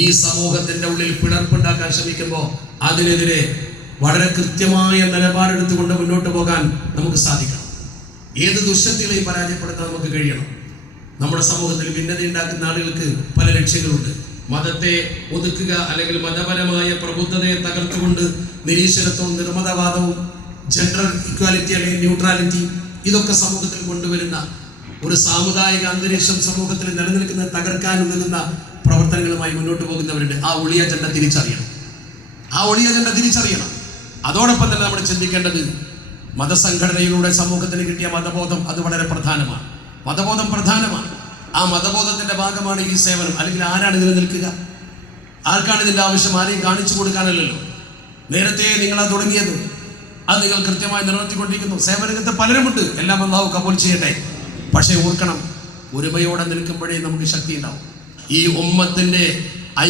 ഈ സമൂഹത്തിന്റെ ഉള്ളിൽ പിളർപ്പുണ്ടാക്കാൻ ശ്രമിക്കുമ്പോൾ അതിനെതിരെ വളരെ കൃത്യമായ നിലപാടെടുത്തുകൊണ്ട് മുന്നോട്ട് പോകാൻ നമുക്ക് സാധിക്കണം. ഏത് ദുഷ്ടത്തിലെയും പരാജയപ്പെടുത്താൻ നമുക്ക് കഴിയണം. നമ്മുടെ സമൂഹത്തിൽ ഭിന്നത ഉണ്ടാക്കുന്ന ആളുകൾക്ക് പല ലക്ഷ്യങ്ങളുണ്ട്. മതത്തെ ഒതുക്കുക, അല്ലെങ്കിൽ മതപരമായ പ്രബുദ്ധതയെ തകർത്തുകൊണ്ട് നിരീശ്വരത്വവും നിർമ്മതവാദവും ജെൻഡർ ഇക്വാലിറ്റി അല്ലെങ്കിൽ ന്യൂട്രാലിറ്റി ഇതൊക്കെ സമൂഹത്തിൽ കൊണ്ടുവരുന്ന ഒരു സാമുദായിക അന്തരീക്ഷം സമൂഹത്തിൽ നിലനിൽക്കുന്ന തകർക്കാൻ ഉതകുന്ന പ്രവർത്തനങ്ങളുമായി മുന്നോട്ട് പോകുന്നവരുണ്ട്. ആ ഒളിയ അജണ്ട തിരിച്ചറിയണം. അതോടൊപ്പം തന്നെ നമ്മൾ ചിന്തിക്കേണ്ടത് മതസംഘടനയിലൂടെ സമൂഹത്തിന് കിട്ടിയ മതബോധം അത് വളരെ പ്രധാനമാണ്. ആ മതബോധത്തിന്റെ ഭാഗമാണ് ഈ സേവനം. അല്ലെങ്കിൽ ആരാണ് ഇതിൽ നിൽക്കുക? ആർക്കാണ് ഇതിന്റെ ആവശ്യം? ആരെയും കാണിച്ചു കൊടുക്കാനല്ലല്ലോ. നേരത്തെ നിങ്ങളത് തുടങ്ങിയത്, അത് നിങ്ങൾ കൃത്യമായി നിലനിർത്തിക്കൊണ്ടിരിക്കുന്നു. സേവനരംഗത്ത് പലരുമുണ്ട്, എല്ലാം അല്ലാഹു കബൂൽ ചെയ്യട്ടെ. പക്ഷേ ഓർക്കണം, ഒരുമയോടെ നിൽക്കുമ്പോഴേ നമുക്ക് ശക്തി ഉണ്ടാവും. ഈ ഉമ്മത്തിന്റെ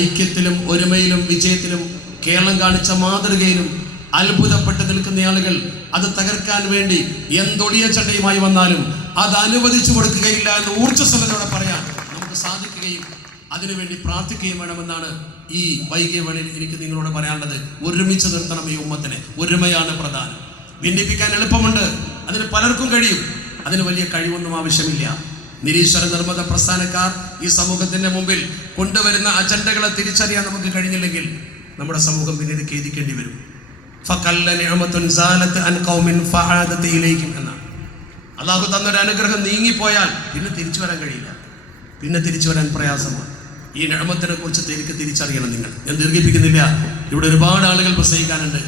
ഐക്യത്തിലും ഒരുമയിലും വിജയത്തിലും കേരളം കാണിച്ച മാതൃകയിലും അത്ഭുതപ്പെട്ട് നിൽക്കുന്ന ആളുകൾ അത് തകർക്കാൻ വേണ്ടി എന്തൊടിയ ചണ്ടയുമായി വന്നാലും അത് അനുവദിച്ചു കൊടുക്കുകയില്ല എന്ന് ഊർജ്ജസ്വലതയോടെ പറയാൻ നമുക്ക് സാധിക്കുകയും അതിനുവേണ്ടി പ്രാർത്ഥിക്കുകയും വേണമെന്നാണ് ഈ വൈകിയ വേളയിൽ എനിക്ക് നിങ്ങളോട് പറയാനുള്ളത്. ഒരുമിച്ച് നിർത്തണം ഈ ഉമ്മത്തിനെ. ഒരുമയാണ് പ്രധാനം. ഭിന്നിപ്പിക്കാൻ എളുപ്പമുണ്ട്, അതിന് പലർക്കും കഴിയും. അതിന് വലിയ കഴിവൊന്നും ആവശ്യമില്ല. നിരീശ്വര നിർമ്മത പ്രസ്ഥാനക്കാർ ഈ സമൂഹത്തിന്റെ മുമ്പിൽ കൊണ്ടുവരുന്ന അജണ്ടകളെ തിരിച്ചറിയാൻ നമുക്ക് കഴിഞ്ഞില്ലെങ്കിൽ നമ്മുടെ സമൂഹം പിന്നീട് ഖേദിക്കേണ്ടി വരും. എന്നാണ് അള്ളാഹു തന്നൊരു അനുഗ്രഹം നീങ്ങിപ്പോയാൽ പിന്നെ തിരിച്ചു വരാൻ കഴിയില്ല, പിന്നെ തിരിച്ചു വരാൻ പ്രയാസമാണ്. ഈ നിഅമത്തിനെ കുറിച്ച് തിരിച്ചറിയണം നിങ്ങൾ. ഞാൻ ദീർഘിപ്പിക്കുന്നില്ല, ഇവിടെ ഒരുപാട് ആളുകൾ പ്രസംഗിക്കാനുണ്ട്.